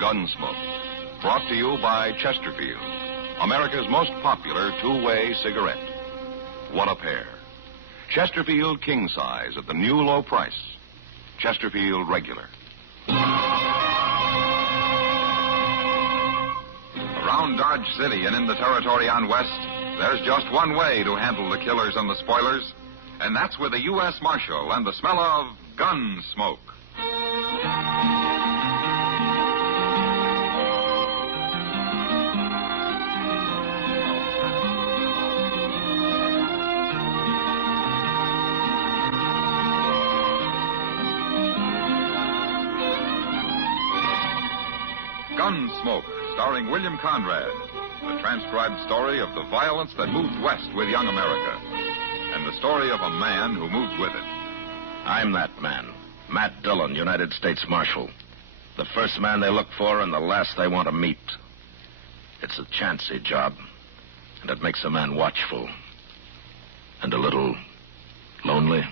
Gunsmoke. Brought to you by Chesterfield, America's most popular two-way cigarette. What a pair. Chesterfield King Size at the new low price. Chesterfield Regular. Around Dodge City and in the territory on West, there's just one way to handle the killers and the spoilers, and that's with a U.S. Marshal and the smell of gun smoke. Gunsmoke, starring William Conrad, the transcribed story of the violence that moved west with young America, and the story of a man who moved with it. I'm that man, Matt Dillon, United States Marshal. The first man they look for and the last they want to meet. It's a chancy job, and it makes a man watchful and a little lonely.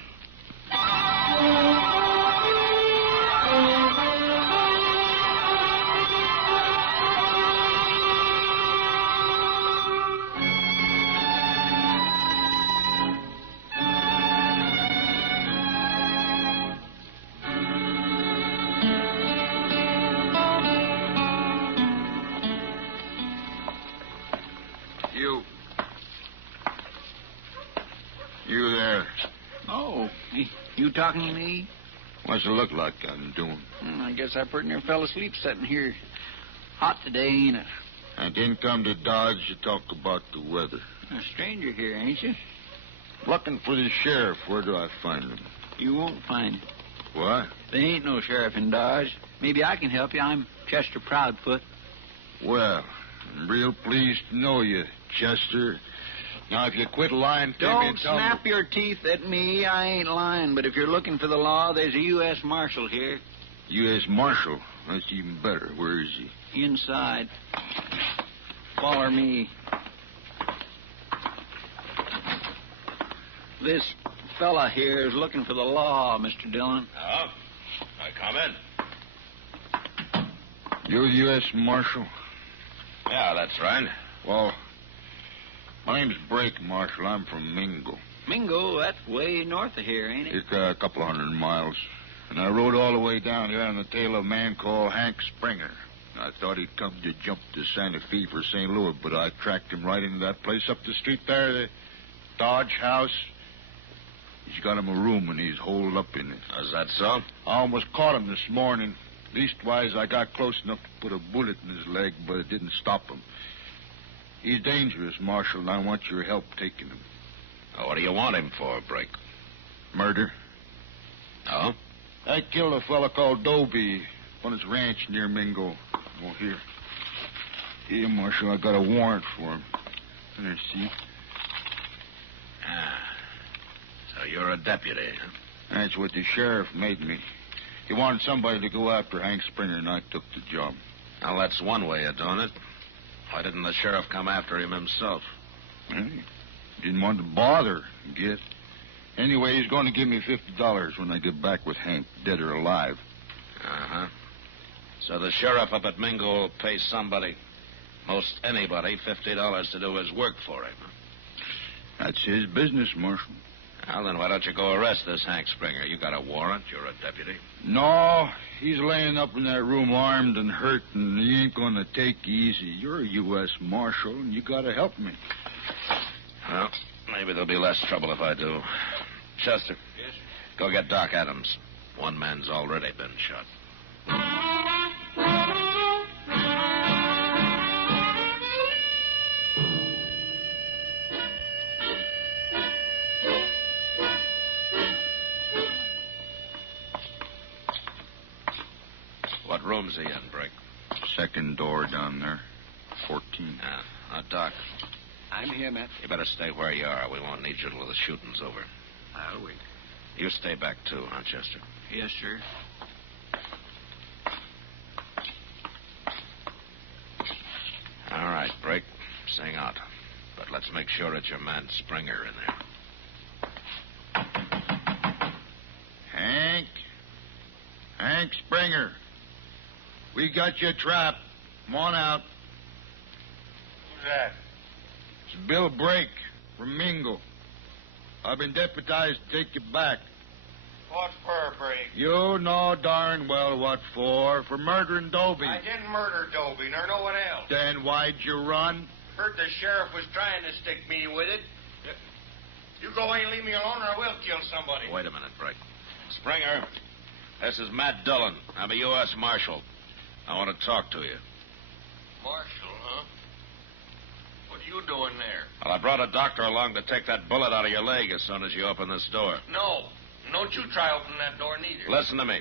You there. Oh, you talking to me? What's it look like I'm doing? I guess I pretty near fell asleep sitting here. Hot today, ain't it? I didn't come to Dodge to talk about the weather. A stranger here, ain't you? Looking for the sheriff. Where do I find him? You won't find him. What? There ain't no sheriff in Dodge. Maybe I can help you. I'm Chester Proudfoot. Well, I'm real pleased to know you, Chester. Now, if you quit lying to me Don't and tell snap me... your teeth at me. I ain't lying. But if you're looking for the law, there's a U.S. Marshal here. U.S. Marshal? That's even better. Where is he? Inside. Follow me. This fella here is looking for the law, Mr. Dillon. Oh? I come in. You're the U.S. Marshal? Yeah, that's right. Well, my name's Brake, Marshal. I'm from Mingo. Mingo, that's way north of here, ain't it? It's a couple of 100 miles. And I rode all the way down here on the tail of a man called Hank Springer. I thought he'd come to jump to Santa Fe for St. Louis, but I tracked him right into that place up the street there, the Dodge House. He's got him a room, and he's holed up in it. Is that so? I almost caught him this morning. Leastwise, I got close enough to put a bullet in his leg, but it didn't stop him. He's dangerous, Marshal, and I want your help taking him. Oh, what do you want him for, Brake? Murder. Oh? I killed a fella called Dobie on his ranch near Mingo. Oh, here. Here, Marshal, I got a warrant for him. There, see? Ah. So you're a deputy, huh? That's what the sheriff made me. He wanted somebody to go after Hank Springer, and I took the job. Well, that's one way of doing it. Why didn't the sheriff come after him himself? He didn't want to bother, get. Anyway, he's going to give me $50 when I get back with Hank, dead or alive. Uh-huh. So the sheriff up at Mingo will pay somebody, most anybody, $50 to do his work for him. That's his business, Marshal. Well, then why don't you go arrest this Hank Springer? You got a warrant. You're a deputy. No, he's laying up in that room armed and hurt, and he ain't going to take easy. You're a U.S. Marshal, and you got to help me. Well, maybe there'll be less trouble if I do. Chester. Yes, sir. Go get Doc Adams. One man's already been shot. What room's he in, Brake? Second door down there. 14. Doc, I'm here, Matt. you better stay where you are. We won't need you till the shooting's over. I'll wait. You stay back, too, huh, Chester? Yes, sir. All right, Brake. Sing out. But let's make sure it's your man Springer in there. Hank? Hank Springer. We got you trapped. Come on out. Who's that? It's Bill Brake from Mingo. I've been deputized to take you back. What for, Brake? You know darn well what for. For murdering Dobie. I didn't murder Dobie, nor no one else. Then why'd you run? Heard the sheriff was trying to stick me with it. You go away and leave me alone, or I will kill somebody. Wait a minute, Brake. Springer, this is Matt Dillon. I'm a U.S. Marshal. I want to talk to you. Marshal, huh? What are you doing there? Well, I brought a doctor along to take that bullet out of your leg as soon as you open this door. No. Don't you try opening that door, neither. Listen to me.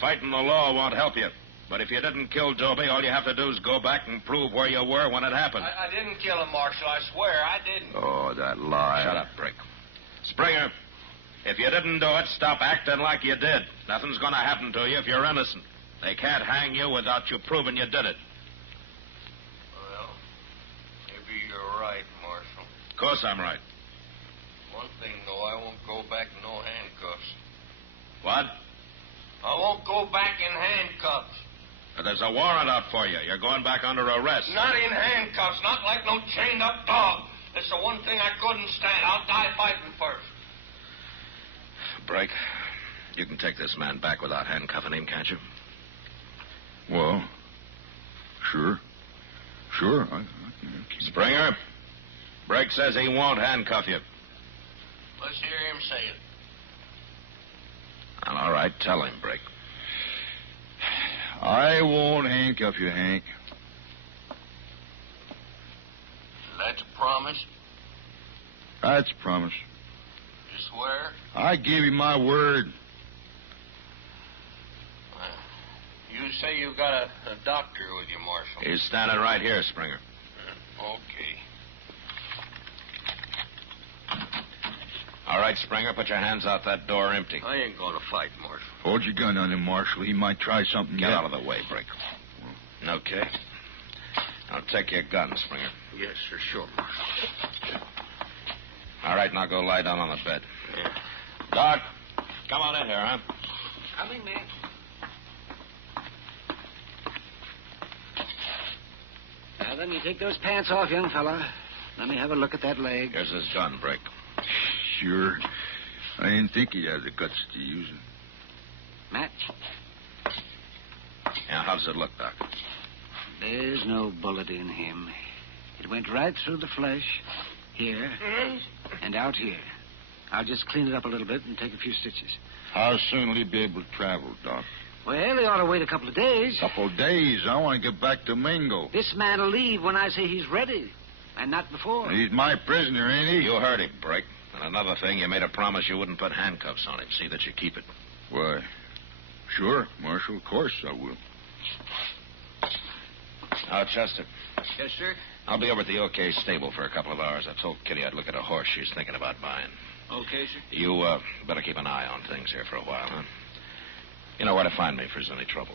Fighting the law won't help you. But if you didn't kill Dobie, all you have to do is go back and prove where you were when it happened. I didn't kill him, Marshal. I swear I didn't. Oh, that lie. Shut up, Brake. Springer, if you didn't do it, stop acting like you did. Nothing's going to happen to you if you're innocent. They can't hang you without you proving you did it. Well, maybe you're right, Marshal. Of course I'm right. One thing, though, I won't go back in no handcuffs. What? I won't go back in handcuffs. There's a warrant out for you. You're going back under arrest. Not in handcuffs, not like no chained-up dog. That's the one thing I couldn't stand. I'll die fighting first. Brake, you can take this man back without handcuffing him, can't you? Well, sure. Sure. Springer, Brake says he won't handcuff you. Let's hear him say it. Well, all right, tell him, Brake. I won't handcuff you, Hank. That's a promise? That's a promise. You swear? I gave you my word. You say you've got a doctor with you, Marshal. He's standing right here, Springer. Okay. All right, Springer, put your hands out that door empty. I ain't going to fight, Marshal. Hold your gun on him, Marshal. He might try something. Get out of the way, Brake. Okay. Now take your gun, Springer. Yes, sir, sure, Marshal. All right, now go lie down on the bed. Yeah. Doc, come on in here, huh? Coming, man. Now, then you take those pants off, young fella. Let me have a look at that leg. Here's his gun, Brake. Sure. I didn't think he had the guts to use it. Match? Yeah, how does it look, Doc? There's no bullet in him. It went right through the flesh, here, and out here. I'll just clean it up a little bit and take a few stitches. How soon will he be able to travel, Doc? Well, he ought to wait a couple of days. Couple of days. I want to get back to Mingo. This man will leave when I say he's ready, and not before. He's my prisoner, ain't he? You heard him, Brake. And another thing, you made a promise you wouldn't put handcuffs on him. See that you keep it. Why, sure, Marshal. Of course I will. Now, Chester, Yes, sir? I'll be over at the OK stable for a couple of hours. I told Kitty I'd look at a horse she's thinking about buying. Okay, sir. You better keep an eye on things here for a while, huh? You know where to find me if there's any trouble.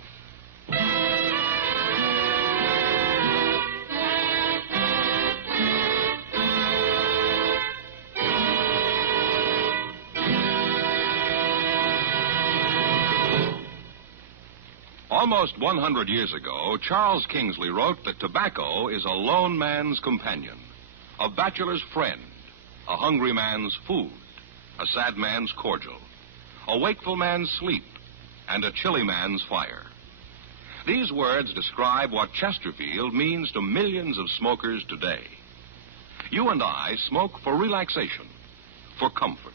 Almost 100 years ago, Charles Kingsley wrote that tobacco is a lone man's companion, a bachelor's friend, a hungry man's food, a sad man's cordial, a wakeful man's sleep, and a chilly man's fire. These words describe what Chesterfield means to millions of smokers today. You and I smoke for relaxation, for comfort,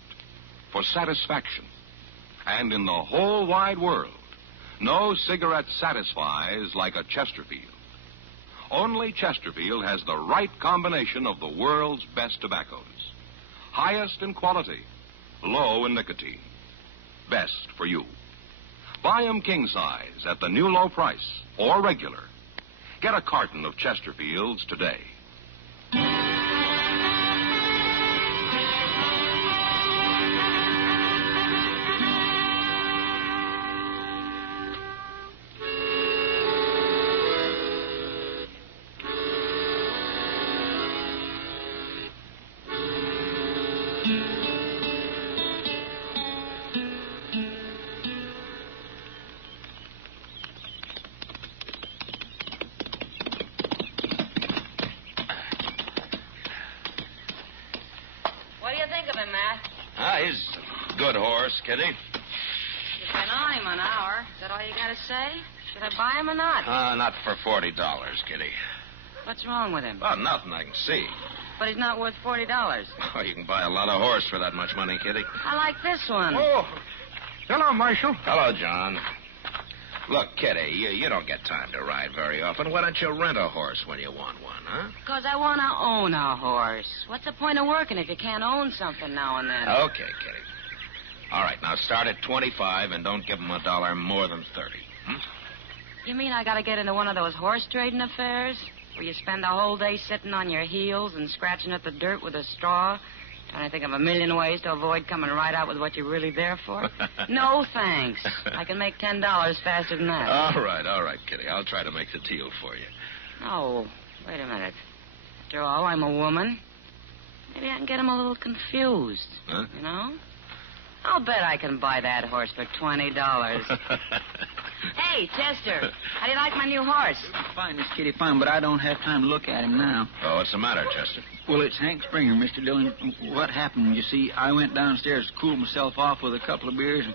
for satisfaction. And in the whole wide world, no cigarette satisfies like a Chesterfield. Only Chesterfield has the right combination of the world's best tobaccos. Highest in quality, low in nicotine. Best for you. Buy 'em king size at the new low price or regular. Get a carton of Chesterfields today. good horse, Kitty. You've been on him an hour. Is that all you got to say? Should I buy him or not? Not for $40, Kitty. What's wrong with him? Well, nothing I can see. But he's not worth $40. Oh, you can buy a lot of horse for that much money, Kitty. I like this one. Oh, hello, Marshal. Hello, John. Look, Kitty, you don't get time to ride very often. Why don't you rent a horse when you want one, huh? Because I want to own a horse. What's the point of working if you can't own something now and then? Okay, Kitty. All right, now start at 25 and don't give him $1 more than 30. You mean I got to get into one of those horse trading affairs? Where you spend the whole day sitting on your heels and scratching at the dirt with a straw? Trying to think of a million ways to avoid coming right out with what you're really there for? No, thanks. I can make $10 faster than that. All right, Kitty. I'll try to make the deal for you. Oh, wait a minute. After all, I'm a woman. Maybe I can get him a little confused. Huh? You know? I'll bet I can buy that horse for $20. Hey, Chester, how do you like my new horse? Fine, Miss Kitty, fine, but I don't have time to look at him now. Oh, what's the matter, Chester? Well, it's Hank Springer, Mr. Dillon. What happened, you see, I went downstairs to cool myself off with a couple of beers, and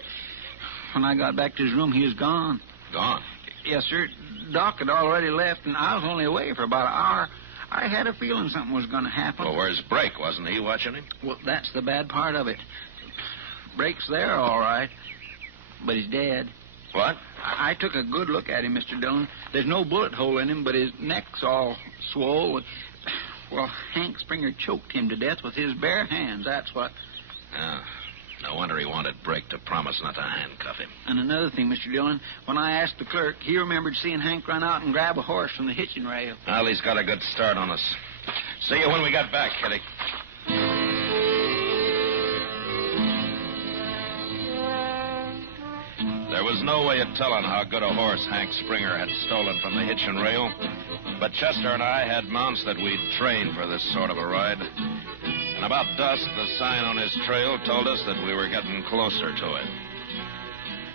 when I got back to his room, he was gone. Gone? Yes, sir. Doc had already left, and I was only away for about an hour. I had a feeling something was going to happen. Well, where's Brake? Wasn't he watching him? Well, that's the bad part of it. Brake's there, all right, but he's dead. What? I took a good look at him, Mr. Dillon. There's no bullet hole in him, but his neck's all swole. Well, Hank Springer choked him to death with his bare hands, that's what. No wonder he wanted Brake to promise not to handcuff him. And another thing, Mr. Dillon, when I asked the clerk, he remembered seeing Hank run out and grab a horse from the hitching rail. Well, he's got a good start on us. See you when we get back, Kitty. There was no way of telling how good a horse Hank Springer had stolen from the hitching rail, but Chester and I had mounts that we'd trained for this sort of a ride. And about dusk, the sign on his trail told us that we were getting closer to it.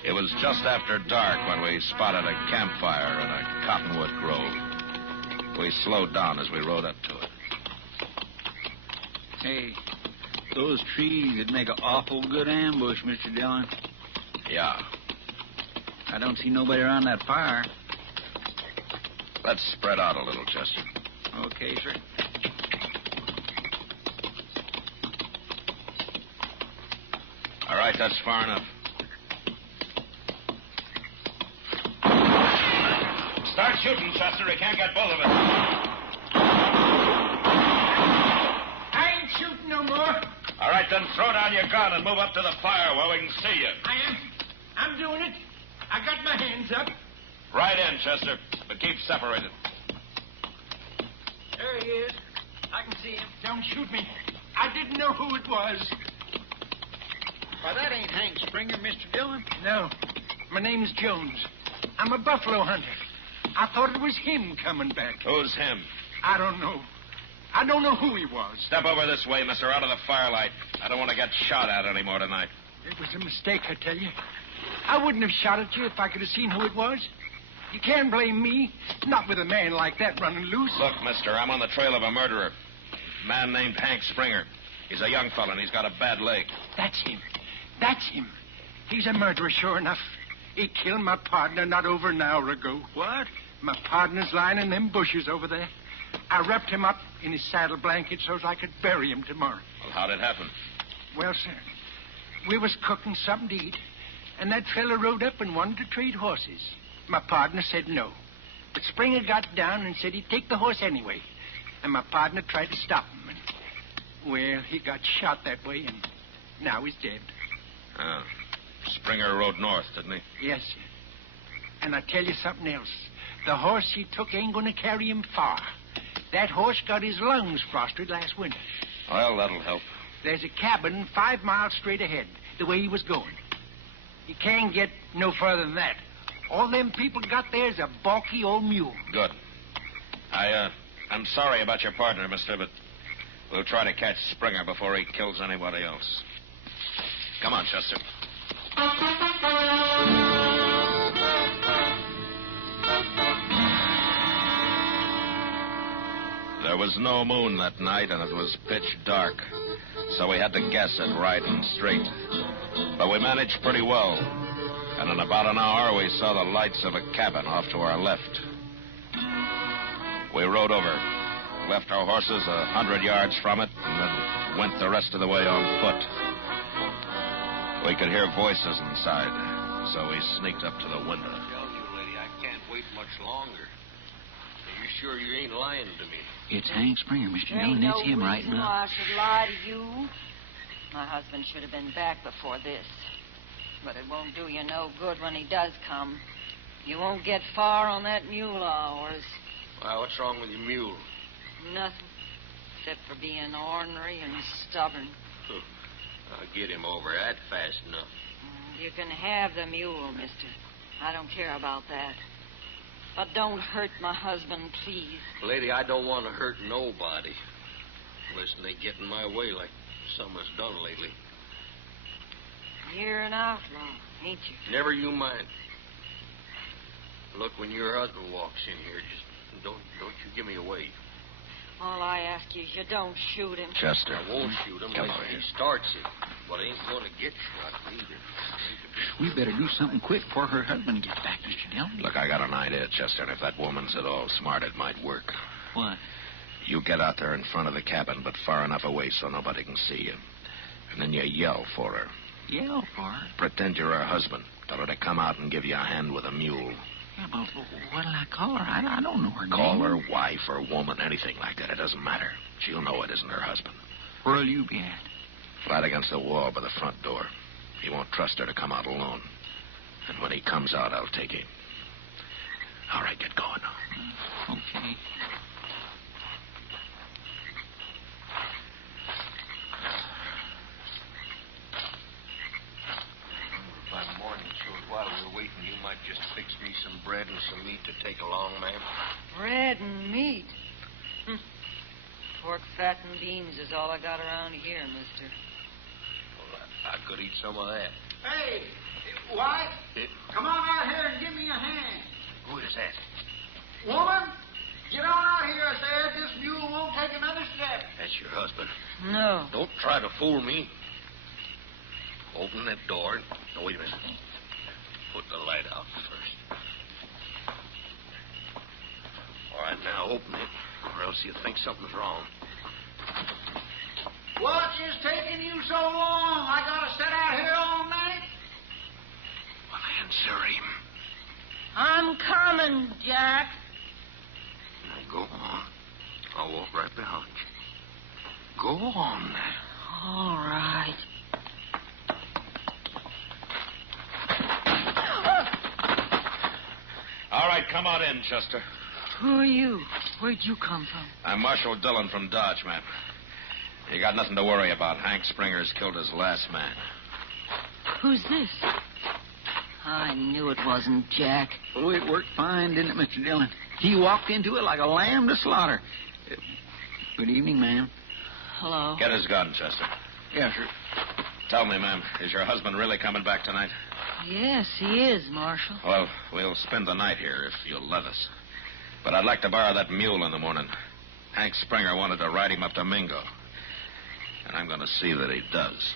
It was just after dark when we spotted a campfire in a cottonwood grove. We slowed down as we rode up to it. Hey, those trees would make an awful good ambush, Mr. Dillon. Yeah. I don't see nobody around that fire. Let's spread out a little, Chester. Okay, sir. All right, that's far enough. Start shooting, Chester. We can't get both of us. I ain't shooting no more. All right, then throw down your gun and move up to the fire where we can see you. I'm doing it. I got my hands up. Right in, Chester, but keep separated. There he is. I can see him. Don't shoot me. I didn't know who it was. Why, that ain't Hank Springer, Mr. Dillon. No. My name's Jones. I'm a buffalo hunter. I thought it was him coming back. Who's him? I don't know. I don't know who he was. Step over this way, mister, out of the firelight. I don't want to get shot at anymore tonight. It was a mistake, I tell you. I wouldn't have shot at you if I could have seen who it was. You can't blame me. Not with a man like that running loose. Look, mister, I'm on the trail of a murderer. A man named Hank Springer. He's a young fella, and he's got a bad leg. That's him. That's him. He's a murderer, sure enough. He killed my partner not over an hour ago. What? My partner's lying in them bushes over there. I wrapped him up in his saddle blanket so I could bury him tomorrow. Well, how'd it happen? Well, sir, we was cooking something to eat, and that fella rode up and wanted to trade horses. My partner said no. But Springer got down and said he'd take the horse anyway. And my partner tried to stop him. And, well, he got shot that way, and now he's dead. Oh. Springer rode north, didn't he? Yes, sir. And I tell you something else. The horse he took ain't going to carry him far. That horse got his lungs frosted last winter. Well, that'll help. There's a cabin 5 miles straight ahead, the way he was going. He can't get no further than that. All them people got there is a balky old mule. Good. I'm sorry about your partner, mister, but we'll try to catch Springer before he kills anybody else. Come on, Chester. There was no moon that night, and it was pitch dark, so we had to guess at riding straight. But we managed pretty well. And in about an hour, we saw the lights of a cabin off to our left. We rode over, left our horses 100 yards from it, and then went the rest of the way on foot. We could hear voices inside, so we sneaked up to the window. I'm telling you, lady, I can't wait much longer. Are you sure you ain't lying to me? It's Hank Springer, Mr. There Dillon. ain't It's him no right reason now. why I should lie to you. My husband should have been back before this. But it won't do you no good when he does come. You won't get far on that mule of ours. Why, what's wrong with your mule? Nothing, except for being ornery and stubborn. I'll get him over that fast enough. You can have the mule, mister. I don't care about that. But don't hurt my husband, please. Lady, I don't want to hurt nobody. Unless they get in my way like some has done lately. You're an outlaw, ain't you? Never you mind. Look, when your husband walks in here, just don't you give me away. All I ask you is you don't shoot him. Chester. I won't shoot him Come unless on he here. starts it. But I ain't going to get shot either. We better do something quick before her husband gets back, Mr. Dillon. Look, I got an idea, Chester, and if that woman's at all smart, it might work. What? You get out there in front of the cabin, but far enough away so nobody can see you. And then you yell for her. Yell for her? Pretend you're her husband. Tell her to come out and give you a hand with a mule. Yeah, but what'll I call her? I don't know her name. Call her wife or woman, anything like that. It doesn't matter. She'll know it isn't her husband. Where'll you be at? Flat against the wall by the front door. He won't trust her to come out alone. And when he comes out, I'll take him. All right, get going. Okay. By the morning, so while we're waiting, you might just fix me some bread and some meat to take along, ma'am. Bread and meat. Pork, fat, and beans is all I got around here, mister. Well, I could eat some of that. Hey, White, come on out here and give me a hand. Who is that? Woman, get on out here, I said. This mule won't take another step. That's your husband. No. Don't try to fool me. Open that door. No, wait a minute. Put the light out first. All right, now open it, or else you think something's wrong. What is taking you so long? I gotta sit out here all night. Well, answer him. I'm coming, Jack. Now go on. I'll walk right behind you. Go on now. All right. All right, come on in, Chester. Who are you? Where'd you come from? I'm Marshal Dillon from Dodge, ma'am. You got nothing to worry about. Hank Springer's killed his last man. Who's this? I knew it wasn't Jack. Oh, it worked fine, didn't it, Mr. Dillon? He walked into it like a lamb to slaughter. Good evening, ma'am. Hello. Get his gun, Chester. Yes, sir. Tell me, ma'am, is your husband really coming back tonight? Yes, he is, Marshal. Well, we'll spend the night here if you'll let us. But I'd like to borrow that mule in the morning. Hank Springer wanted to ride him up to Mingo. And I'm going to see that he does.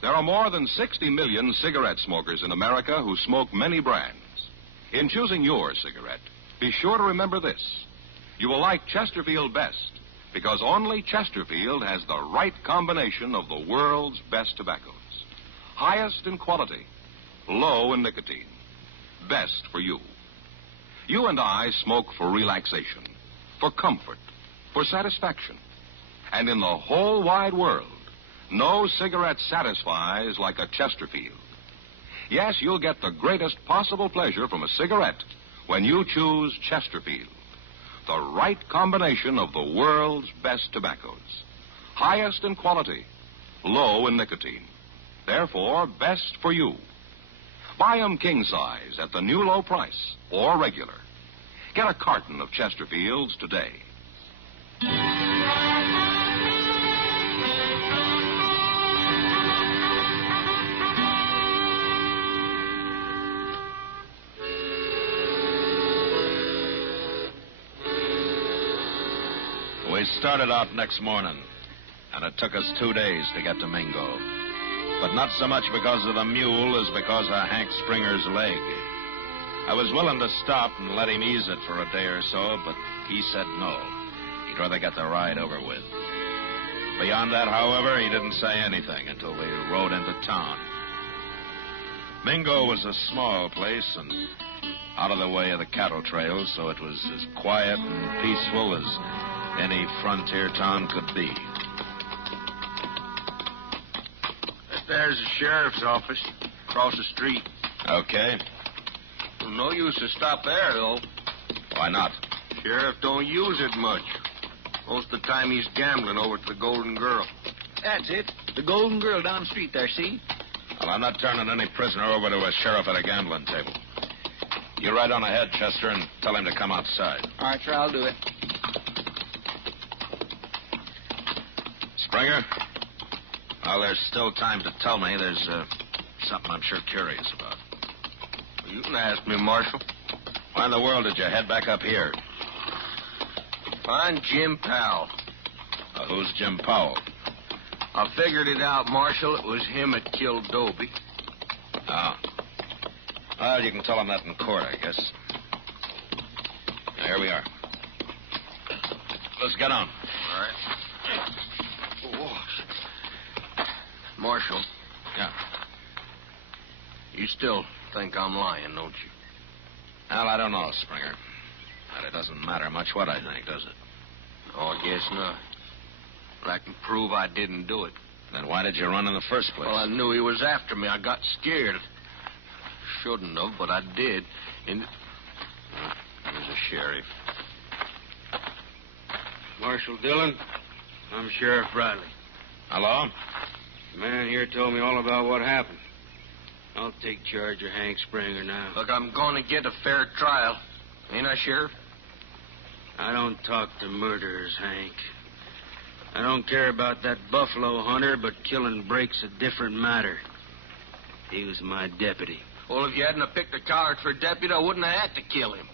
There are more than 60 million cigarette smokers in America who smoke many brands. In choosing your cigarette, be sure to remember this. You will like Chesterfield best because only Chesterfield has the right combination of the world's best tobaccos. Highest in quality, low in nicotine. Best for you. You and I smoke for relaxation, for comfort, for satisfaction. And in the whole wide world, no cigarette satisfies like a Chesterfield. Yes, you'll get the greatest possible pleasure from a cigarette when you choose Chesterfield. The right combination of the world's best tobaccos. Highest in quality, low in nicotine. Therefore, best for you. Buy 'em king size at the new low price or regular. Get a carton of Chesterfields today. We started out next morning, and it took us 2 days to get to Mingo. But not so much because of the mule as because of Hank Springer's leg. I was willing to stop and let him ease it for a day or so, but he said no. He'd rather get the ride over with. Beyond that, however, he didn't say anything until we rode into town. Mingo was a small place and out of the way of the cattle trails, so it was as quiet and peaceful as any frontier town could be. There's the sheriff's office across the street. Okay. Well, no use to stop there, though. Why not? Sheriff don't use it much. Most of the time he's gambling over at the Golden Girl. That's it. The Golden Girl down the street there, see? Well, I'm not turning any prisoner over to a sheriff at a gambling table. You ride on ahead, Chester, and tell him to come outside. All right, sir, I'll do it. Springer? Well, there's still time to tell me. There's something I'm sure curious about. You can ask me, Marshal. Why in the world did you head back up here? Find Jim Powell. Who's Jim Powell? I figured it out, Marshal. It was him that killed Dobie. Oh. Well, you can tell him that in court, I guess. Here we are. Let's get on. All right. Oh. Marshal. Yeah. You still think I'm lying, don't you? Well, I don't know, Springer. But it doesn't matter much what I think, does it? Oh, I guess not. But I can prove I didn't do it. Then why did you run in the first place? Well, I knew he was after me. I got scared. Shouldn't have, but I did. And there's a sheriff. Marshal Dillon, I'm Sheriff Bradley. Hello? The man here told me all about what happened. I'll take charge of Hank Springer now. Look, I'm going to get a fair trial. Ain't I, Sheriff? I don't talk to murderers, Hank. I don't care about that buffalo hunter, but killing Brake's a different matter. He was my deputy. Well, if you hadn't have picked a coward for deputy, I wouldn't have had to kill him.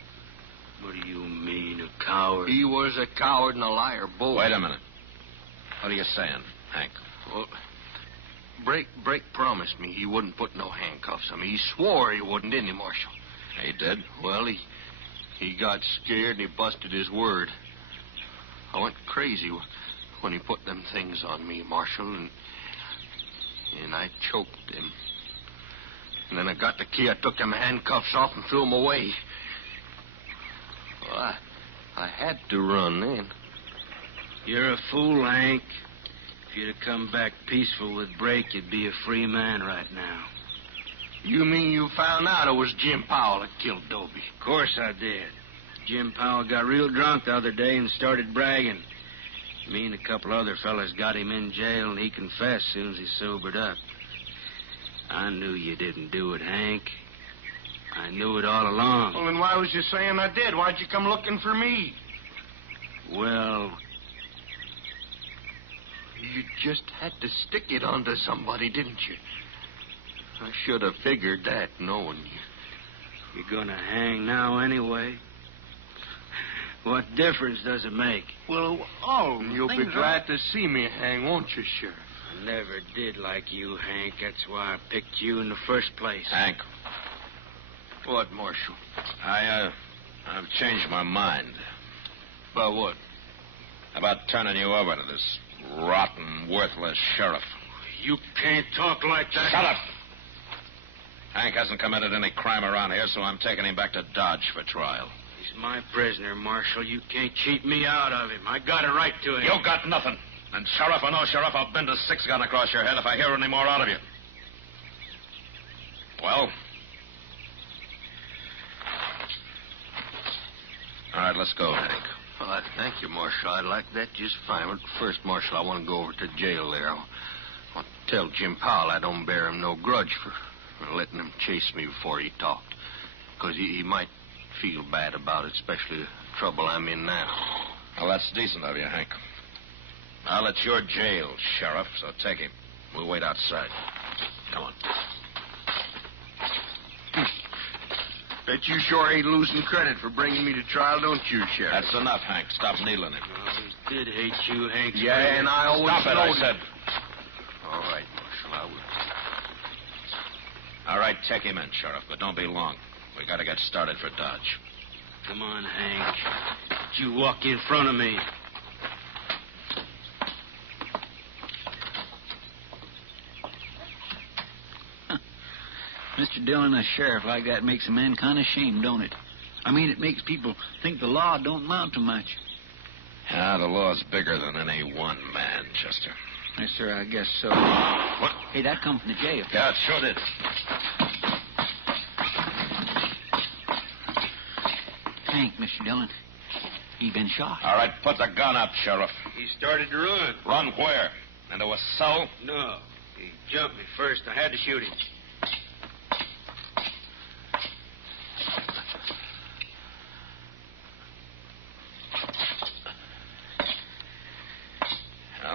What do you mean, a coward? He was a coward and a liar, both. Wait a minute. What are you saying, Hank? Well, Brake promised me he wouldn't put no handcuffs on me. He swore he wouldn't, didn't he, Marshal? He did? Well, he got scared and he busted his word. I went crazy when he put them things on me, Marshal, and I choked him. And then I got the key. I took them handcuffs off and threw them away. Well, I had to run then. You're a fool, Hank. If you'd have come back peaceful with Brake, you'd be a free man right now. You mean you found out it was Jim Powell that killed Dobie? Of course I did. Jim Powell got real drunk the other day and started bragging. Me and a couple other fellas got him in jail, and he confessed as soon as he sobered up. I knew you didn't do it, Hank. I knew it all along. Well, then why was you saying I did? Why'd you come looking for me? Well, you just had to stick it onto somebody, didn't you? I should have figured that, knowing you. You're gonna hang now anyway. What difference does it make? Well, you'll be glad to see me hang, won't you, Sheriff? I never did like you, Hank. That's why I picked you in the first place. Hank. What, Marshal? I've changed my mind. About what? About turning you over to this rotten, worthless sheriff. You can't talk like that. Shut up! Hank hasn't committed any crime around here, so I'm taking him back to Dodge for trial. He's my prisoner, Marshal. You can't cheat me out of him. I got a right to him. You got nothing. And sheriff or no sheriff, I'll bend a 6-gun across your head if I hear any more out of you. Well? All right, let's go, Hank. Well, thank you, Marshal. I'd like that just fine. But first, Marshal, I want to go over to jail there. I want to tell Jim Powell I don't bear him no grudge for letting him chase me before he talked. Because he might feel bad about it, especially the trouble I'm in now. Well, that's decent of you, Hank. Well, it's your jail, Sheriff, so take him. We'll wait outside. Come on. Bet you sure ain't losing credit for bringing me to trial, don't you, Sheriff? That's enough, Hank. Stop needling him. I always did hate you, Hank. Yeah, and I always Stop it, I knowed said. All right, Marshal, I will. All right, take him in, Sheriff, but don't be long. We got to get started for Dodge. Come on, Hank. You walk in front of me. Mr. Dillon, a sheriff like that makes a man kind of ashamed, don't it? I mean, it makes people think the law don't amount to much. Yeah, the law's bigger than any one man, Chester. Yes, sir, I guess so. What? Hey, that come from the jail. Yeah, it sure did. Hank, Mr. Dillon, he been shot. All right, put the gun up, Sheriff. He started to run. Run where? Into a cell? No. He jumped me first. I had to shoot him.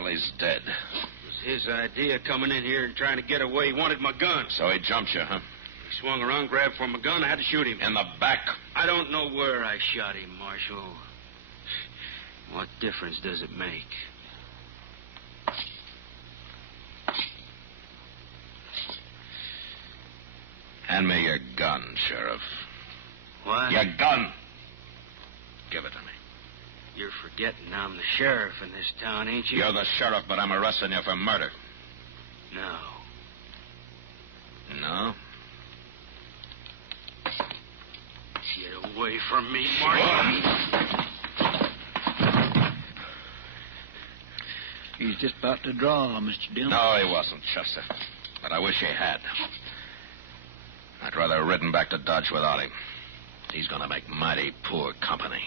Well, he's dead. It was his idea coming in here and trying to get away. He wanted my gun. So he jumped you, huh? He swung around, grabbed for my gun. I had to shoot him. In the back? I don't know where I shot him, Marshal. What difference does it make? Hand me your gun, Sheriff. What? Your gun. Give it to me. You're forgetting I'm the sheriff in this town, ain't you? You're the sheriff, but I'm arresting you for murder. No. No? Get away from me, Marshal. He's just about to draw, Mr. Dillon. No, he wasn't, Chester. But I wish he had. I'd rather have ridden back to Dodge without him. He's going to make mighty poor company.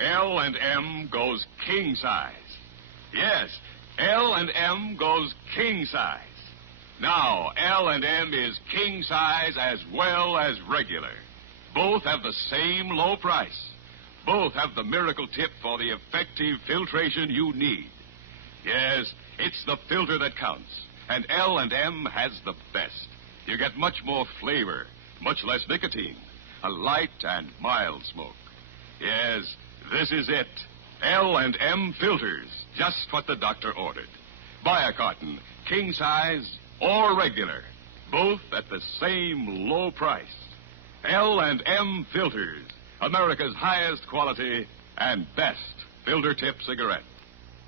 L&M goes king size. Yes, L&M goes king size. Now, L&M is king size as well as regular. Both have the same low price. Both have the miracle tip for the effective filtration you need. Yes, it's the filter that counts, and L&M has the best. You get much more flavor, much less nicotine, a light and mild smoke. Yes, this is it. L&M filters, just what the doctor ordered. Buy a carton, king size or regular, both at the same low price. L&M filters, America's highest quality and best filter tip cigarette.